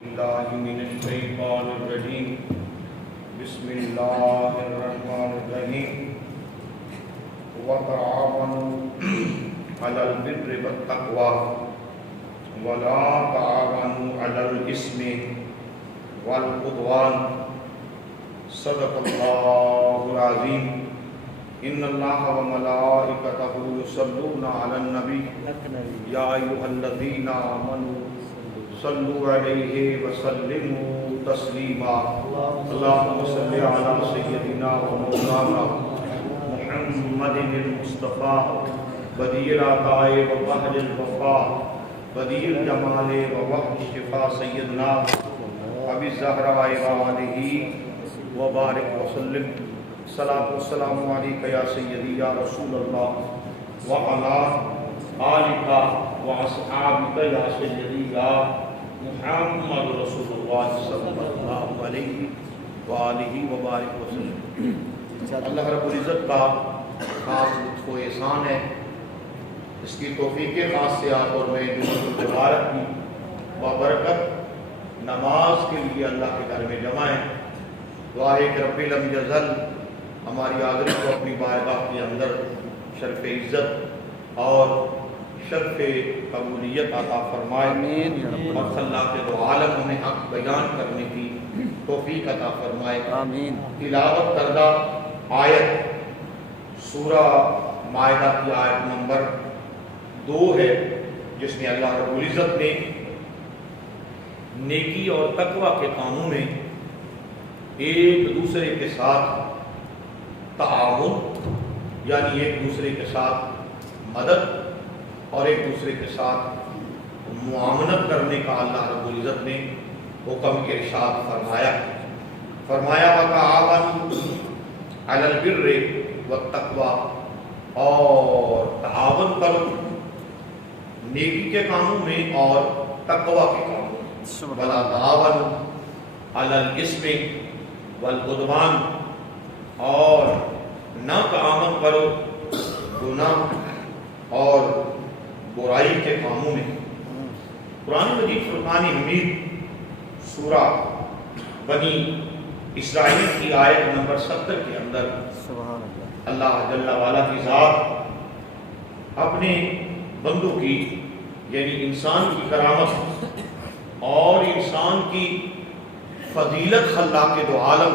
بالله من الشيطان الرجيم بسم الله الرحمن الرحيم وتعاونوا على البر والتقوى ولا تعاونوا على الإثم والعدوان صدق الله العظيم إن الله وملائكته يصلون على النبي يا أيها الذين آمنوا صلوا عليه وسلموا تسليما اللهم صل على سيدنا ومولانا محمد المصطفى بديع العطاء وبحر الوفاء بديع الجمال ووحي الشفاء سيدنا أبي الزهراء وآله وبارك وسلم الصلاة والسلام عليك يا سيدي يا رسول الله وعلى آلك وأصحابك يا سيدي يا محمد رسول اللہ صلی اللہ علیہ وآلہ وبارک وسلم۔ اللہ رب العزت کا خاص لطف و احسان ہے، اس کی توفیق خاصیات اور میں مبارک کی بابرکت نماز کے لیے اللہ کے گھر میں جمع ہے۔ دعا ہے کہ رب لم یزل ہماری حاضری کو اپنی بارگاہ کے اندر شرف عزت اور شرف قبولیت عطا فرمائے اور خلاق دو عالم ہمیں حق بیان کرنے کی توفیق عطا فرمائے۔ تلاوت کردہ آیت سورہ مائدہ کی آیت نمبر 2 ہے، جس میں اللہ رب العزت نے نیکی اور تقوی کے کاموں میں ایک دوسرے کے ساتھ تعاون یعنی ایک دوسرے کے ساتھ مدد اور ایک دوسرے کے ساتھ معاونت کرنے کا اللہ رب العزت نے حکم ارشاد فرمایا وَتَعَاوَنُوا عَلَى الْبِرِّ وَالتَّقْوَى، اور تعاون کرو نیکی کے کاموں میں اور تقوی کے کاموں میں، وَلَا تَعَاوَنُوا عَلَى الْإِثْمِ وَالْعُدْوَانِ، اور نہ تعاون کرو گناہ اور برائی کے کاموں میں۔ قرآن مجید فرقان حمید سورہ بنی اسرائیل کی آیت نمبر 70 کے اندر اللہ جل وعلا کی ذات اپنے بندوں کی یعنی انسان کی کرامت اور انسان کی فضیلت خلاق دو عالم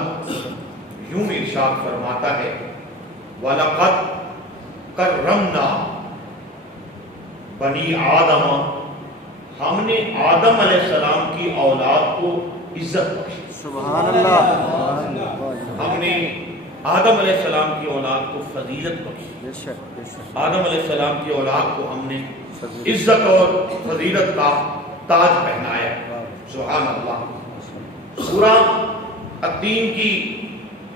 یوں ارشاد فرماتا ہے وَلَقَدْ کَرَّمْنَا بنی آدم، ہم نے آدم علیہ السلام کی اولاد کو عزت بخشی۔ سبحان اللہ۔ ہم نے آدم علیہ السلام کی اولاد کو فضیلت بخشی۔ آدم علیہ السلام کی اولاد کو ہم نے عزت اور فضیلت کا تاج پہنایا۔ سبحان اللہ۔ سورہ التین کی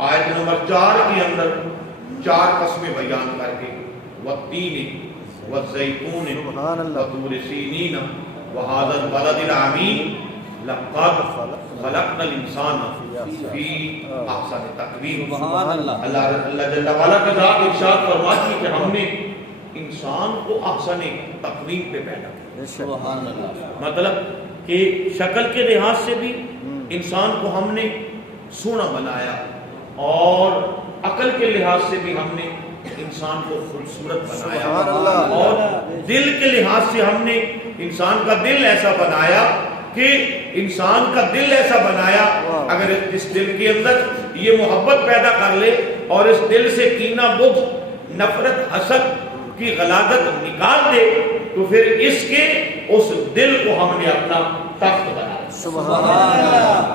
آیت نمبر 4 کے اندر 4 قسمیں بیان کر کے والتین والزیتون وطور سینین وهذا البلد الامین لقد خلقنا الانسان فی احسن تقویم۔ اللہ جل وعلا کی ذات ارشاد فرماتی ہے کہ ہم نے انسان کو احسن تقویم پہ پیدا کیا، مطلب کہ شکل کے لحاظ سے بھی انسان کو ہم نے سونا بنایا اور عقل کے لحاظ سے بھی ہم نے انسان کو خوبصورت بنایا اور دل کے لحاظ سے ہم نے انسان کا دل ایسا بنایا کہ انسان کا دل ایسا بنایا اگر اس دل کے اندر یہ محبت پیدا کر لے اور اس دل سے کینہ بغض نفرت حسد کی غلاظت نکال دے تو پھر اس دل کو ہم نے اپنا تخت بنایا۔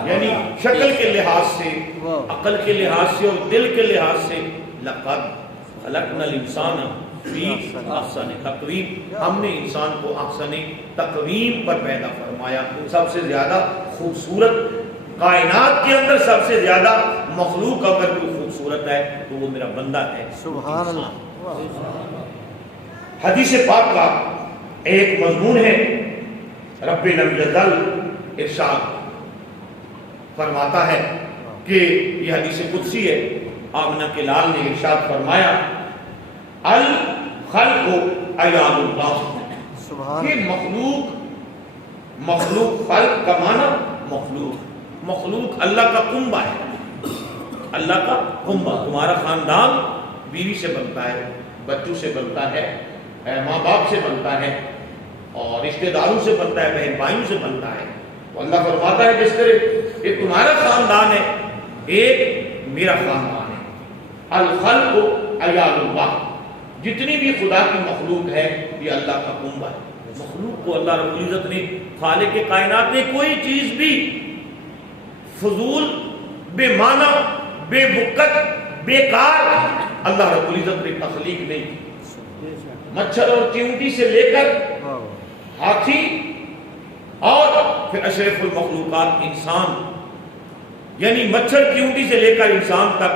یعنی شکل کے لحاظ سے عقل کے لحاظ سے اور دل کے لحاظ سے لقد خلقنا الانسان فی احسن تقویم، ہم نے انسان کو احسن تقویم پر پیدا فرمایا۔ سب سے زیادہ خوبصورت کائنات کے اندر سب سے زیادہ مخلوق اگر کوئی خوبصورت ہے تو وہ میرا بندہ ہے۔ سبحان اللہ۔ حدیث پاک کا ایک مضمون ہے، رب لم یزل ارشاد فرماتا ہے کہ یہ حدیث قدسی ہے، آمنہ کے لال نے ارشاد فرمایا الخلق عیال اللہ، یہ مخلوق خلق کا معنی مخلوق اللہ کا کنبہ ہے، اللہ کا کنبہ. تمہارا خاندان بیوی سے بنتا ہے، بچوں سے بنتا ہے، ماں باپ سے بنتا ہے، اور رشتہ داروں سے بنتا ہے، بہن بھائیوں سے بنتا ہے. تو اللہ فرماتا ہے جس طرح ایک تمہارا خاندان ہے، ایک میرا خاندان ہے. الخلق عیال اللہ، جتنی بھی خدا کی مخلوق ہے یہ اللہ کا کنبہ ہے. مخلوق کو اللہ رب العزت نے، خالق کائنات نے کوئی چیز بھی فضول، بے معنی، بے وقت، بیکار اللہ رب العزت نے تخلیق نہیں کی. مچھر اور چیونٹی سے لے کر ہاتھی اور پھر اشرف المخلوقات انسان، یعنی مچھر چیونٹی سے لے کر انسان تک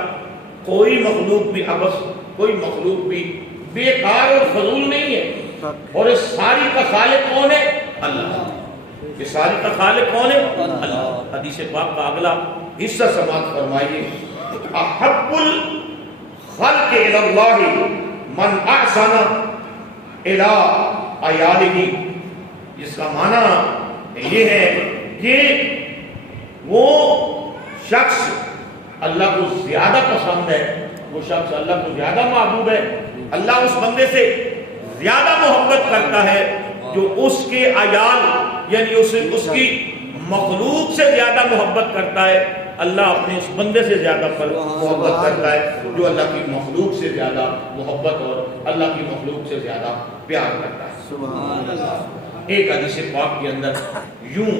کوئی مخلوق بھی عبث، کوئی مخلوق بھی بیکار اور فضول نہیں ہے. اور اس ساری کا خالق کون ہے؟ اللہ. یہ ساری کا خالق کون ہے؟ اللہ. حدیث پاک کا اگلا حصہ سماعت فرمائیے. احب الخلق الی اللہ من احسن الی عیالہ، جس کا معنی یہ ہے کہ وہ شخص اللہ کو زیادہ پسند ہے، وہ شخص اللہ کو زیادہ محبوب ہے، اللہ اس بندے سے زیادہ محبت کرتا ہے جو اس کے عیال یعنی اس کی مخلوق سے زیادہ محبت کرتا ہے. اللہ اپنے اس بندے سے زیادہ محبت کرتا ہے جو اللہ کی مخلوق سے زیادہ محبت اور اللہ کی مخلوق سے زیادہ پیار کرتا ہے. سبحان اللہ. ایک حدیث پاک کے اندر یوں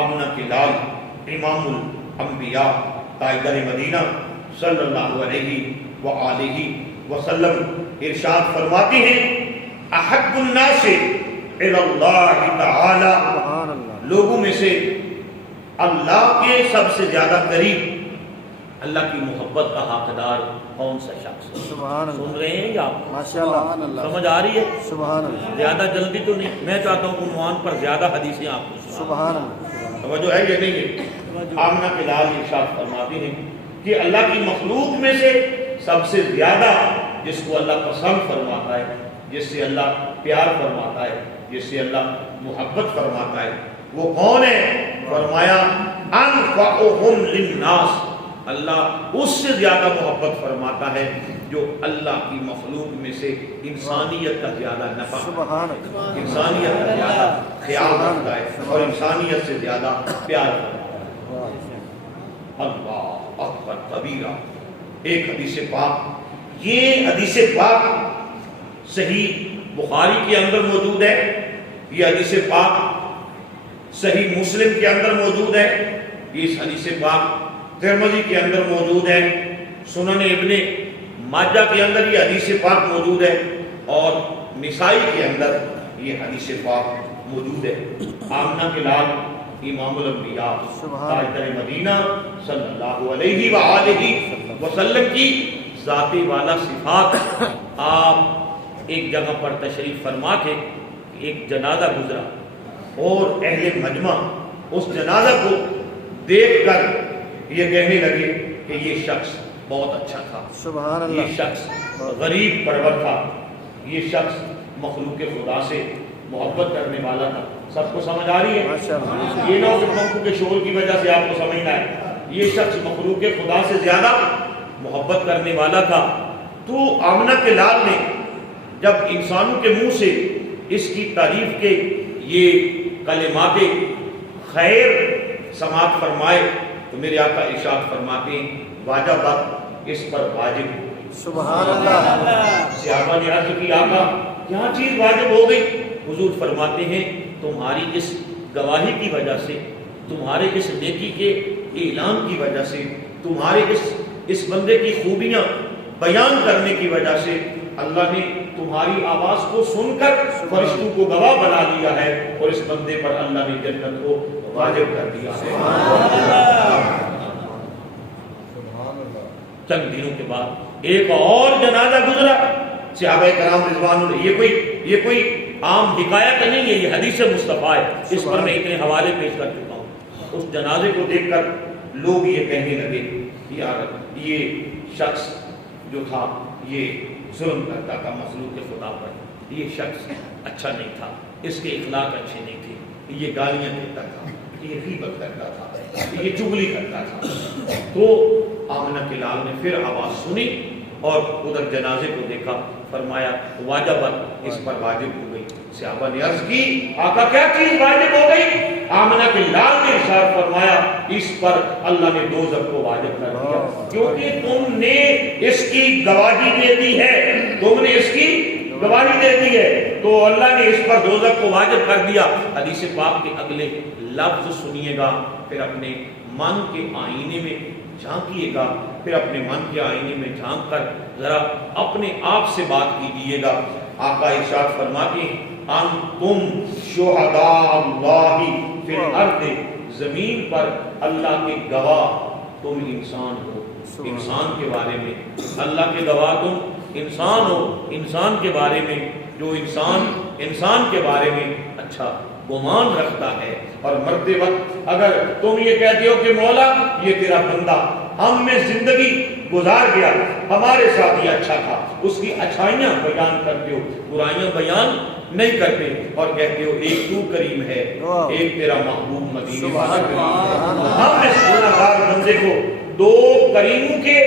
آمنہ کے لال امام الانبیاء تاجدار مدینہ صلی اللہ علیہ وآلہ وسلم ارشاد فرماتی ہیں، احب الناس الی اللہ تعالی، لوگوں میں سے اللہ کے سب سے زیادہ قریب اللہ کی محبت کا حقدار کون سا شخص ہے؟ سبحان اللہ. سن رہے ہیں یا آپ؟ ماشاءاللہ. سمجھ آ رہی ہے؟ سبحان اللہ. زیادہ جلدی تو نہیں، میں چاہتا ہوں عنوان پر زیادہ حدیثیں آپ کو. سبحان اللہ. توجہ ہے یہ نہیں ہے؟ آمنہ کے لال ارشاد فرماتی ہیں کہ اللہ کی مخلوق میں سے سب سے زیادہ جس کو اللہ پسند فرماتا ہے، جس سے اللہ پیار فرماتا ہے، جس سے اللہ محبت فرماتا ہے، وہ کون ہے؟ فرمایا انفعهم للناس، اللہ اس سے زیادہ محبت فرماتا ہے جو اللہ کی مخلوق میں سے انسانیت کا زیادہ نفع، انسانیت کا زیادہ خیال رکھتا ہے اور انسانیت سے زیادہ پیار کرتا ہے. اللہ اکبر کبیرہ. ایک حدیث پاک، یہ حدیث پاک صحیح بخاری کے اندر موجود ہے، یہ حدیث پاک صحیح مسلم کے اندر موجود ہے، اس حدیث پاک ترمذی کے اندر موجود ہے، سنن ابن ماجہ کے اندر یہ حدیث پاک موجود ہے، اور نسائی کے اندر یہ حدیث پاک موجود ہے. آمنہ کے لال امام الانبیاء تاجدار مدینہ صلی اللہ علیہ وآلہ وسلم کی ذاتی والا صفات. آپ ایک جگہ پر تشریف فرما تھے، ایک جنازہ گزرا اور اہل مجمع اس جنازہ کو دیکھ کر یہ کہنے لگے کہ یہ شخص بہت اچھا تھا، سبحان اللہ، یہ شخص غریب پرور تھا، یہ شخص مخلوق خدا سے محبت کرنے والا تھا. سب کو سمجھ آ رہی ہے؟ یہ نہ ہو کہ پنکھوں کے شور کی وجہ سے آپ کو سمجھنا ہے. یہ شخص مخلوق خدا سے زیادہ محبت کرنے والا تھا. تو آمنہ کے لال نے جب انسانوں کے منہ سے اس کی تعریف کے یہ کلمات خیر سماعت فرمائے تو میرے آقا ارشاد فرماتے ہیں واجبات اس پر واجب. سبحان اللہ. صحابہ نے عرض کی آقا کیا چیز واجب ہو گئی؟ حضور فرماتے ہیں تمہاری اس گواہی کی وجہ سے، تمہارے اس نیکی کے اعلان کی وجہ سے، تمہارے اس بندے کی خوبیاں بیان کرنے کی وجہ سے اللہ نے تمہاری آواز کو سن کر فرشتوں کو گواہ بنا دیا ہے اور اس بندے پر اللہ نے جنت کو واجب کر دیا ہے. چند دنوں کے بعد ایک اور جنازہ گزرا. صحابہ کرام رضوان اللہ، یہ کوئی عام حکایت نہیں ہے، یہ حدیث مصطفیٰ ہے، اس پر میں اتنے حوالے پیش کر چکا ہوں. اس جنازے کو دیکھ کر لوگ یہ کہنے لگے یار یہ شخص جو تھا یہ ظلم کرتا تھا مخلوق خدا پر، یہ شخص اچھا نہیں تھا، اس کے اخلاق اچھے نہیں تھے، یہ گالیاں دیتا تھا، یہ غیبت کرتا تھا، یہ چغلی کرتا تھا۔ تو آمنہ کے لال نے پھر آواز سنی اور ادھر جنازے کو دیکھا، فرمایا واجبت، اس پر واجب ہو گئی۔ صحابہ نے عرض کی آقا کیا چیز واجب ہو گئی؟ آمنہ کے لال نے ارشاد فرمایا اس پر اللہ نے دوزخ کو واجب کر دیا، کیونکہ تم نے اس کی گواہی دے دی ہے، تم نے اس کی گواہی دے دی ہے، تو اللہ نے اس پر دوزخ کو واجب کر دیا۔ حدیث پاک کے اگلے لفظ سنیے گا، پھر اپنے من کے آئینے میں جھانکیے گا، پھر اپنے من کے آئینے میں جھانک کر ذرا اپنے آپ سے بات کیجیے گا۔ آقا ارشاد فرماتے ہیں انتم شہداء اللہ فی الارض، زمین پر اللہ کے گواہ تم انسان ہو، انسان کے بارے میں اللہ کے گواہ تم انسان ہو، انسان کے بارے میں جو انسان کے بارے میں اچھا گمان رکھتا ہے، اور مرتے وقت اگر تم یہ کہتے ہو کہ مولا یہ تیرا بندہ ہم میں زندگی گزار گیا، ہمارے ساتھ یہ اچھا تھا، اس کی اچھائیاں بیان کرتے ہو، برائیاں بیان نہیں کرتے، اور کہتے ہو ایک تو کریم ہے، ایک تیرا محبوب مدینے والا کریم ہے، ہم اس گناہگار بندے کو دو کریموں کے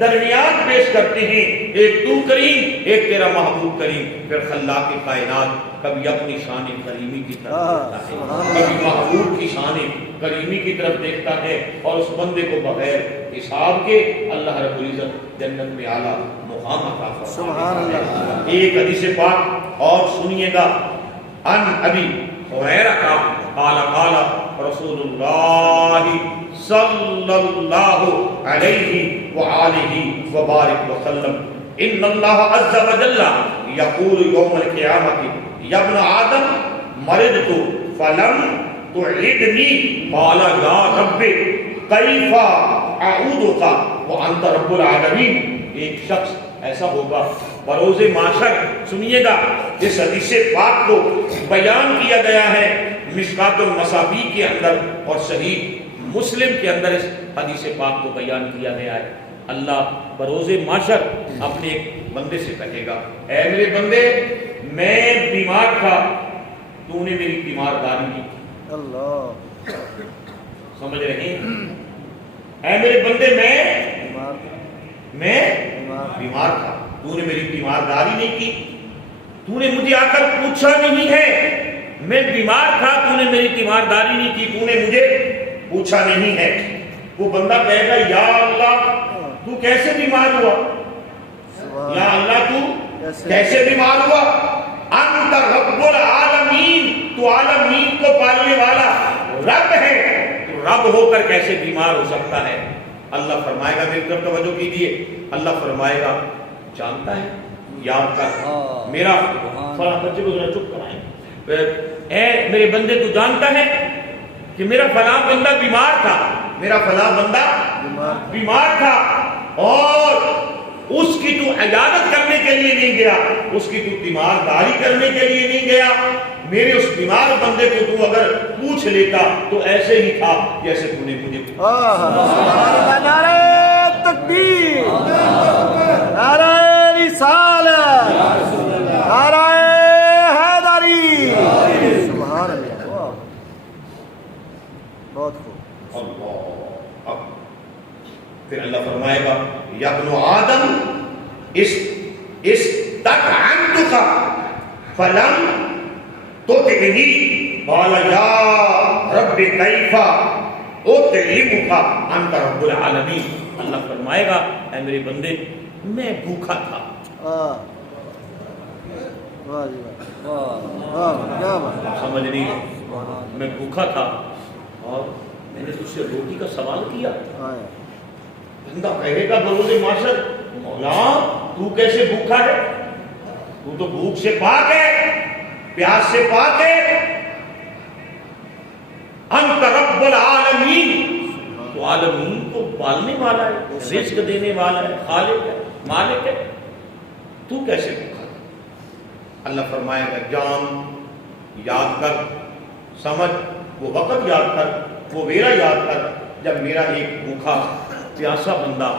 درمیان پیش کرتے ہیں، ایک تو کریم ایک تیرا محبوب کریم۔ پھر خلاق کائنات کبھی اپنی شان کریمی کی طرف دیکھتا ہے، کبھی محبوب کی شان کریمی کی طرف دیکھتا ہے، اور اس بندے کو بغیر حساب کے اللہ رب العزت جنت میں اعلیٰ مقام عطا فرماتا ہے۔ ایک حدیث پاک اور سنیے گا، ان ابی ہریرہ کا قال قال رسول اللہ صلی اللہ علیہ وآلہ وبارک وسلم ان اللہ عز وجل یقول یوم القیامت یا ابن آدم مرضت فلم تعدنی قال یا رب کیف اعودک وانت رب العالمین۔ ایک شخص ایسا ہوگا بروز محشر، سنیے گا اس حدیث پاک کو بیان کیا گیا ہے مشکات المصابیح کے اندر اور صحیح مسلم کے اندر اس حدیث پاک کو بیان کیا گیا ہے۔ اللہ بروز محشر اپنے ایک بندے سے کہے گا اے میرے بندے میں بیمار تھا، تو نے میری تیمارداری کی۔ اللہ سمجھ رہے ہیں؟ اے میرے بندے میں بیمار تھا، تو نے میری تیمارداری نہیں کی، تو نے مجھے آ کر پوچھا نہیں ہے، میں بیمار تھا تو نے میری تیمارداری نہیں کی، تو نے مجھے پوچھا نہیں ہے۔ وہ بندہ کہے گا یا اللہ تو کیسے بیمار ہوا، یا اللہ تو کیسے بیمار ہوا، انت رب العالمین، تو عالمین کو پالنے والا رب ہے، تو رب ہو کر کیسے بیمار ہو سکتا ہے؟ اللہ فرمائے گا، میری طرف توجہ کیجیے، اللہ فرمائے گا جانتا ہے، یاد کر میرا فلاں، بچے کو ذرا چپ کرائیں، اے میرے بندے تو جانتا ہے کہ میرا فلاں بندہ بیمار تھا، میرا فلاں بندہ بیمار تھا، اور اس کی تو عیادت کرنے کے لیے نہیں گیا، اس کی تو تیمارداری کرنے کے لیے نہیں گیا، میرے اس بیمار بندے کو تو اگر پوچھ لیتا تو ایسے ہی تھا جیسے تو نے مجھے پوچھا۔ نعرہ تکبیر، نعرہ رسالت، نعرہ حیدری، سبحان اللہ، بہت خوب۔ اللہ اب پھر اللہ فرمائے گا یا ابن آدم استطعنتک فلم تطعمنی قال یا رب کیف اطعمک انت رب العالمین۔ اللہ فرمائے گا اے میرے بندے میں بھوکا تھا، سمجھ نہیں، میں بھوکا تھا اور میں نے تجھ سے روٹی کا سوال کیا۔ بندہ کہے گا بروز محشر مولا تو کیسے بھوکا ہے، تو تو بھوک سے پاک ہے، پیاس سے پاک ہے، انت رب العالمین، تو عالمین کو پالنے والا ہے، رزق دینے والا ہے، خالق ہے، مالک ہے، تو کیسے بھوکا ہے؟ اللہ فرمائے گا جان یاد کر، سمجھ، وہ وقت یاد کر، وہ ویرا یاد کر جب میرا ایک بھوکا پیاسا بندہ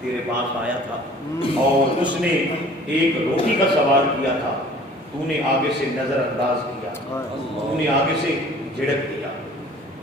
تیرے پاس آیا تھا اور اس نے ایک روٹی کا سوال کیا تھا، تو نے آگے سے نظر انداز کیا، تو نے آگے سے جھڑک دیا،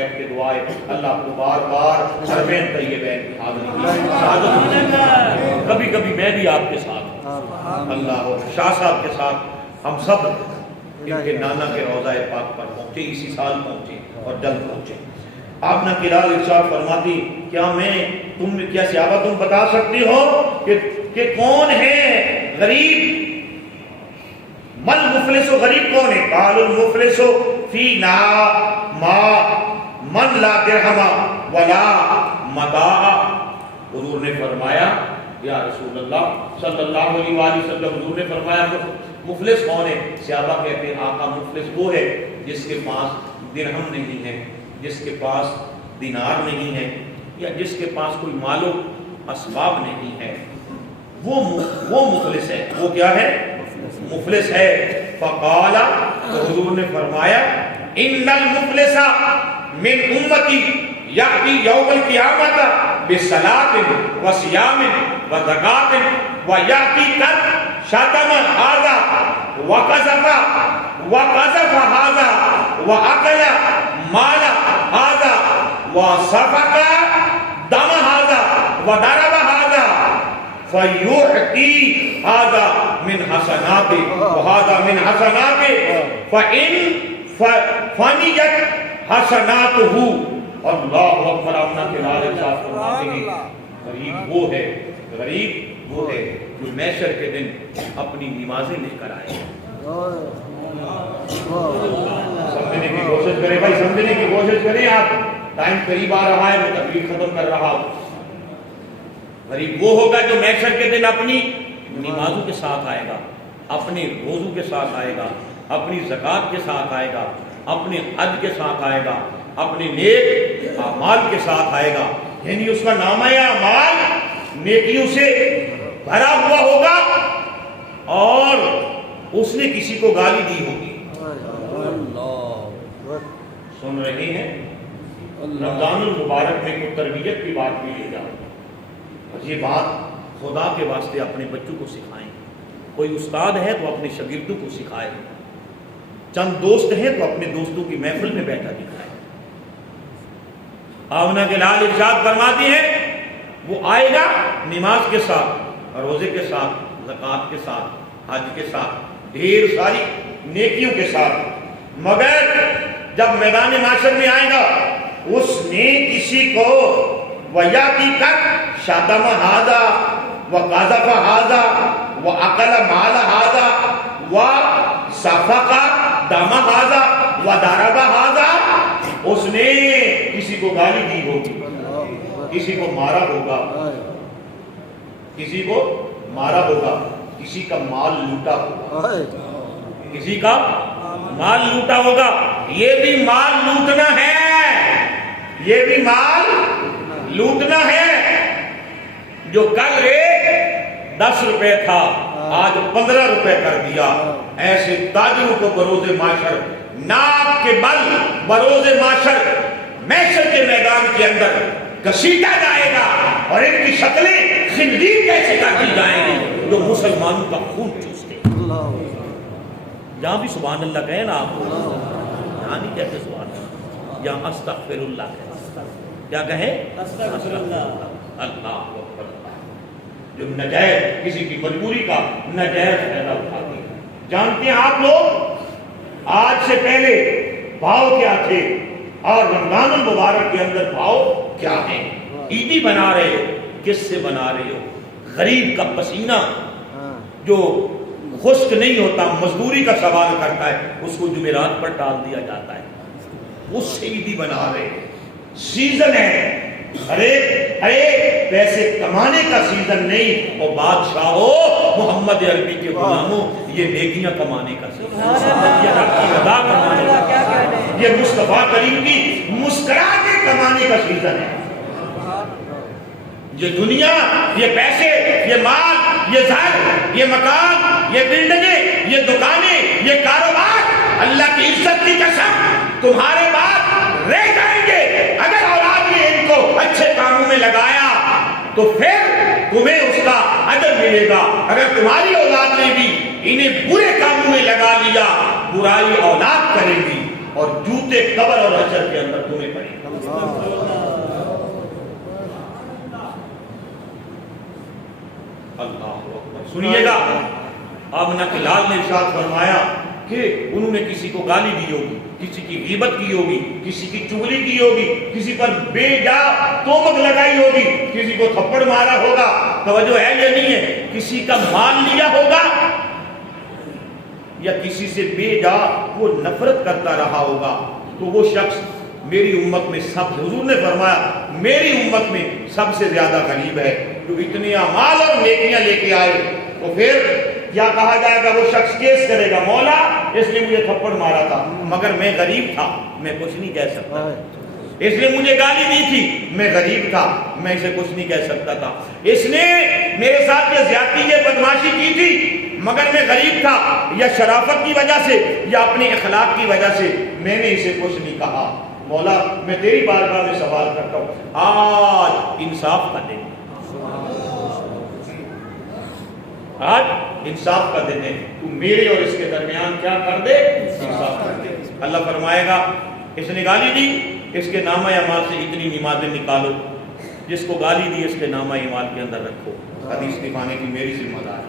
بیٹھ کے دعائیں اللہ آپ کو بار بار حرمین طیبین کی حاضری کی. کبھی کبھی میں بھی آپ کے ساتھ اللہ اور شاہ صاحب کے ساتھ ہم سب ان کے نانا کے روضہ پاک پر پہنچے، اسی سال پہنچے اور جلد پہنچے. آپ نے قلال ارشاد فرماتی کیا میں کیا صحابہ تم بتا سکتی ہو کہ کون ہے غریب؟ من مفلس و غریب کون ہے؟ قال المفلس فینا ما من لا درہم ولا متاع. حضور نے فرمایا یا رسول اللہ صلی اللہ علیہ وآلہ وسلم، حضور نے فرمایا مفلس کون ہے؟ صحابہ کہتے ہیں آقا مفلس وہ ہے جس کے پاس درہم نہیں ہے، جس کے پاس دینار نہیں ہے، یا جس کے پاس کوئی مال و اسباب نہیں ہے، وہ مفلس ہے. وہ کیا ہے؟ مفلس ہے. فقال، تو حضور نے فرمایا ان المفلس من امتی یأتی یوم القیامت بصلاۃ وصیام وزکاۃ ویأتی قد شتم ھذا وقذف ھذا واکل مال ھذا وسفک دم ھذا وضرب ھذا فیعطی ھذا من حسناته وھذا من حسناته فإن فنیت حسناته. اللہ اکبر. اپنا قلال ارشاد فرماتے ہیں غریب وہ ہے، غریب وہ ہے جو محشر کے دن اپنی نمازیں لے کر آئے. سمجھنے کی کوشش کریں بھائی، سمجھنے کی کوشش کریں. آپ ٹائم قریب آ رہا ہے، میں تقریر ختم کر رہا ہوں. غریب وہ ہوگا جو محشر کے دن اپنی نمازوں کے ساتھ آئے گا، اپنے روزوں کے ساتھ آئے گا، اپنی زکوٰۃ کے ساتھ آئے گا، اپنے حج کے ساتھ آئے گا، اپنے نیک اعمال کے ساتھ آئے گا. یعنی اس کا نامہ اعمال نیکیوں سے بھرا ہوا ہوگا اور اس نے کسی کو گالی دی ہوگی. سن رہے ہیں؟ رمضان المبارک میں کوئی تربیت کی بات بھی لے جاؤ، اور یہ بات خدا کے واسطے اپنے بچوں کو سکھائیں. کوئی استاد ہے تو اپنے شاگردوں کو سکھائے، چند دوست ہیں تو اپنے دوستوں کی محفل میں بیٹھا دکھائے. آمنہ کے لال ارشاد فرماتی ہیں وہ آئے گا نماز کے ساتھ، روزے کے ساتھ، زکوٰۃ کے ساتھ، حج کے ساتھ، ڈھیر ساری نیکیوں کے ساتھ، مگر جب میدان محشر میں آئے گا اس نے کسی کو وَيَأْتِي قَدْ شَتَمَ هَذَا وَقَذَفَ هَذَا وَأَكَلَ مَالَ هَذَا وَسَفَكَ دَمَ هَذَا وَضَرَبَ هَذَا. اس نے کسی کو گالی دی ہوگی، کسی کو مارا ہوگا، کسی کو مارا ہوگا، کسی کا مال لوٹا ہوگا، کسی کا مال لوٹا ہوگا. یہ بھی مال لوٹنا ہے، یہ بھی مال لوٹنا ہے. جو کل ریٹ 10 روپے تھا آج 15 روپے کر دیا، ایسے تاجروں کو بروز معاشر ناک کے بل بروز معاشر محشر کے میدان کے اندر گھسیٹا جائے گا، اور ان کی شکلیں خنزیر کیسے کاٹی جائیں گی جو مسلمانوں کا خون چوستے. جہاں بھی سبحان اللہ کہیں نا آپ، یہاں نہیں کہتے سبحان اللہ، یہاں استغفر اللہ کہیں. کیا کہیں؟ استغفر اللہ. اللہ اکبر. جو نجائز کسی کی مجبوری کا نجائز فائدہ اٹھاتے ہیں. جانتے ہیں آپ لوگ آج سے پہلے بھاؤ کیا تھے اور رمضان المبارک کے اندر بھاؤ کیا ہیں؟ عیدی بنا رہے ہو، کس سے بنا رہے ہو؟ غریب کا پسینہ جو خشک نہیں ہوتا، مزدوری کا سوال کرتا ہے، اس کو جمعرات پر ڈال دیا جاتا ہے، اس سے عیدی بنا رہے ہیں. سیزن ہے، ارے پیسے کمانے کا سیزن نہیں. اور بادشاہو محمد عربی کے غلاموں، یہ نیکیاں کمانے کا سیزن ہے، یہ رب کی رضا کمانے کا، یہ مصطفیٰ کریم کی مسکراہٹیں کمانے کا سیزن ہے. یہ دنیا، یہ پیسے، یہ مال، یہ زر، یہ مکان، یہ بلڈنگیں، یہ دکانیں، یہ کاروبار، اللہ کی عزت کی قسم تمہارے بعد رہ جائیں گے. اگر اولاد نے ان کو اچھے کاموں میں لگایا تو پھر تمہیں اس کا اجر ملے گا. اگر تمہاری اولاد نے بھی انہیں برے کاموں میں لگا لیا، برائی اولاد کرے گی اور جوتے قبر اور حشر کے اندر تمہیں پڑیں گے۔ اللہ اکبر۔ سنیے گا، آمنہ کے لال نے ارشاد فرمایا کہ انہوں نے کسی کو گالی دی ہوگی، کسی کی غیبت کی ہوگی، کسی کی چغلی کی ہوگی، کسی پر بے جا تہمت لگائی ہوگی، کسی کو تھپڑ مارا ہوگا، توجہ ہے یہ نہیں ہے، کسی کا مال لیا ہوگا، یا کسی سے بے جا وہ نفرت کرتا رہا ہوگا، تو وہ شخص میری امت میں حضور نے فرمایا میری امت میں سب سے زیادہ غریب ہے، جو اتنے اعمال اور نیکیاں لے کے آئے۔ تو پھر کیا کہا جائے گا؟ وہ شخص کیس کرے گا، مولا اس نے مجھے تھپڑ مارا تھا مگر میں غریب تھا، میں کچھ نہیں کہہ سکتا، اس نے مجھے گالی دی تھی، میں غریب تھا، میں اسے کچھ نہیں کہہ سکتا تھا، اس نے میرے ساتھ یہ زیادتی یہ بدماشی کی تھی مگر میں غریب تھا، یا شرافت کی وجہ سے یا اپنے اخلاق کی وجہ سے میں نے اسے کچھ نہیں کہا۔ مولا میں تیری بارگاہ میں سوال کرتا ہوں، آج انصاف کا دن، آج انصاف کا دن ہے، تو میرے اور اس کے درمیان کیا کر دے؟ انصاف کر دے۔ اللہ فرمائے گا اس نے گالی دی، اس کے نامہ اعمال سے اتنی نمازیں نکالو، جس کو گالی دی اس کے نامہ اعمال کے اندر رکھو، حدیث دکھانے کی میری ذمہ داری،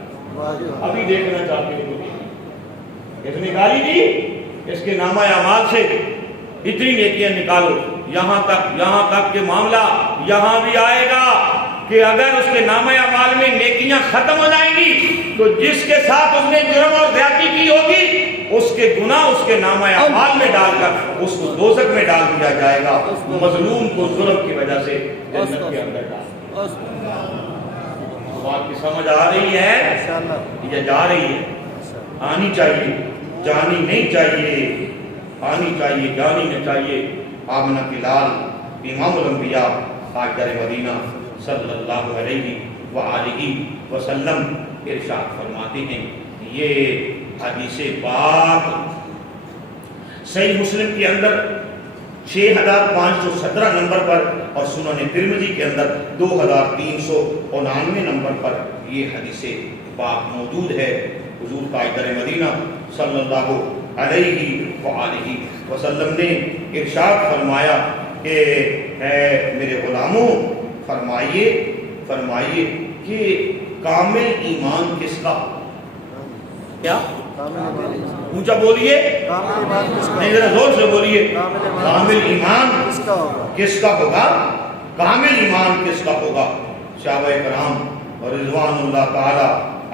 ابھی دیکھنا چاہتے ہو تو اس نے گالی دی، اس کے نامہ اعمال سے اتنی نیکیاں نکالو، یہاں تک کہ معاملہ یہاں بھی آئے گا کہ اگر اس کے نامہ اعمال میں نیکیاں ختم ہو جائیں گی تو جس کے ساتھ اس نے جرم اور زیادتی کی ہوگی اس کے گناہ اس کے نامہ اعمال میں ڈال کر اس کو دوزخ میں ڈال دیا جائے گا، مظلوم کو ظلم کی وجہ سے جنت کے اندر ڈال۔ بات کی سمجھ آ رہی ہے یا جا رہی ہے؟ آنی چاہیے، جانی نہیں چاہیے، آنی چاہیے، جانی نہ چاہیے۔ آمنہ کی لال امام الانبیاء تاجدار مدینہ صلی اللہ علیہ وآلہ وسلم ارشاد فرماتے ہیں، یہ حدیث پاک صحیح مسلم کے اندر 6517 نمبر پر اور سنن ترمذی کے اندر 2399 نمبر پر یہ حدیث پاک موجود ہے۔ حضور تاجدار مدینہ صلی اللہ علیہ وآلہ وسلم نے ارشاد فرمایا کہ اے میرے غلاموں، فرمائیے کہ کامل ایمان کس کا؟ کیا؟ اونچا بولیے، نہیں ذرا زور سے بولیے، کامل ایمان کس کا ہوگا؟ کامل ایمان کس کا ہوگا؟ صحابہ کرام رضوان اللہ تعالی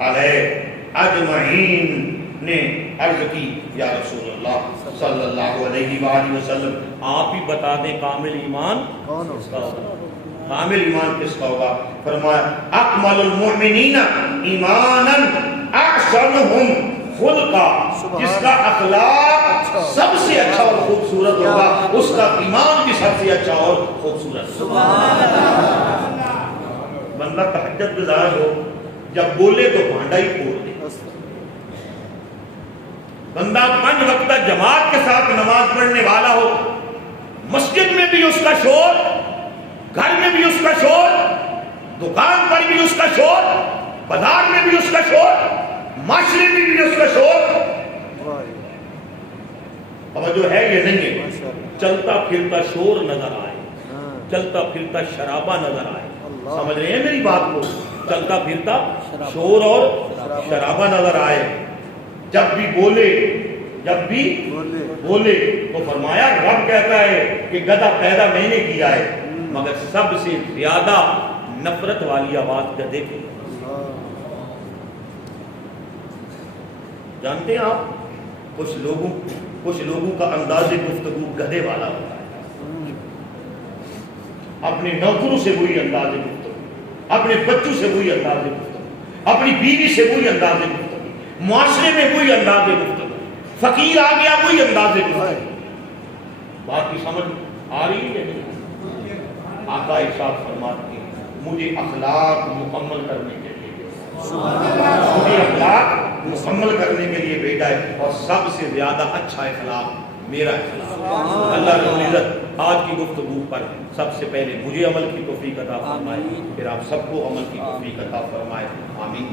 علیہ اجمعین نے عرض کی یا رسول اللہ صلی اللہ علیہ وآلہ وسلم آپ ہی بتا دیں کامل ایمان کس کا ہوگا؟ کامل ایمان کس کا ہوگا؟ فرمایا اکمل المؤمنین ایمانا احسنہم خلقا، جس کا اخلاق سب سے اچھا اور خوبصورت ہوگا اس کا ایمان بھی سب سے اچھا اور خوبصورت ہوگا۔ بندہ تہجد گزار ہو، جب بولے تو بھانڈا ہی پھوڑ دے، بندہ 5 وقتہ جماعت کے ساتھ نماز پڑھنے والا ہو، مسجد میں بھی اس کا شور، گھر میں بھی اس کا شور، دکان پر بھی اس کا شور، بازار میں بھی اس کا شور، معاشرے میں بھی اس کا شور، توجہ ہے یہ نہیں ہے؟ چلتا پھرتا شور نظر آئے، چلتا پھرتا شرابہ نظر آئے، سمجھ رہے ہیں میری بات کو؟ چلتا پھرتا شور اور شرابہ نظر آئے، جب بھی بولے تو فرمایا رب کہتا ہے کہ گدھا پیدا میں نے کیا ہے، مگر سب سے زیادہ نفرت والی آواز گدھے کی۔ جانتے ہیں آپ کچھ لوگوں کا انداز گفتگو گدھے والا ہوتا ہے، اپنے نوکروں سے وہی انداز گفتگو، اپنے بچوں سے وہی انداز گفتگو، اپنی بیوی سے وہی انداز گفتگو، معاشرے میں وہی انداز گفتگو، فقیر آ گیا وہی انداز گفتگو۔ بات کی سمجھ آ رہی ہے؟ آقا ارشاد فرماتے ہیں مجھے اخلاق مکمل کرنے کے لیے بھیجا ہے، اور سب سے زیادہ اچھا اخلاق میرا اخلاق۔ اللہ رب العزت آج کی گفتگو پر سب سے پہلے مجھے عمل کی توفیق عطا فرمائے، پھر آپ سب کو عمل کی توفیق عطا فرمائے، آمین۔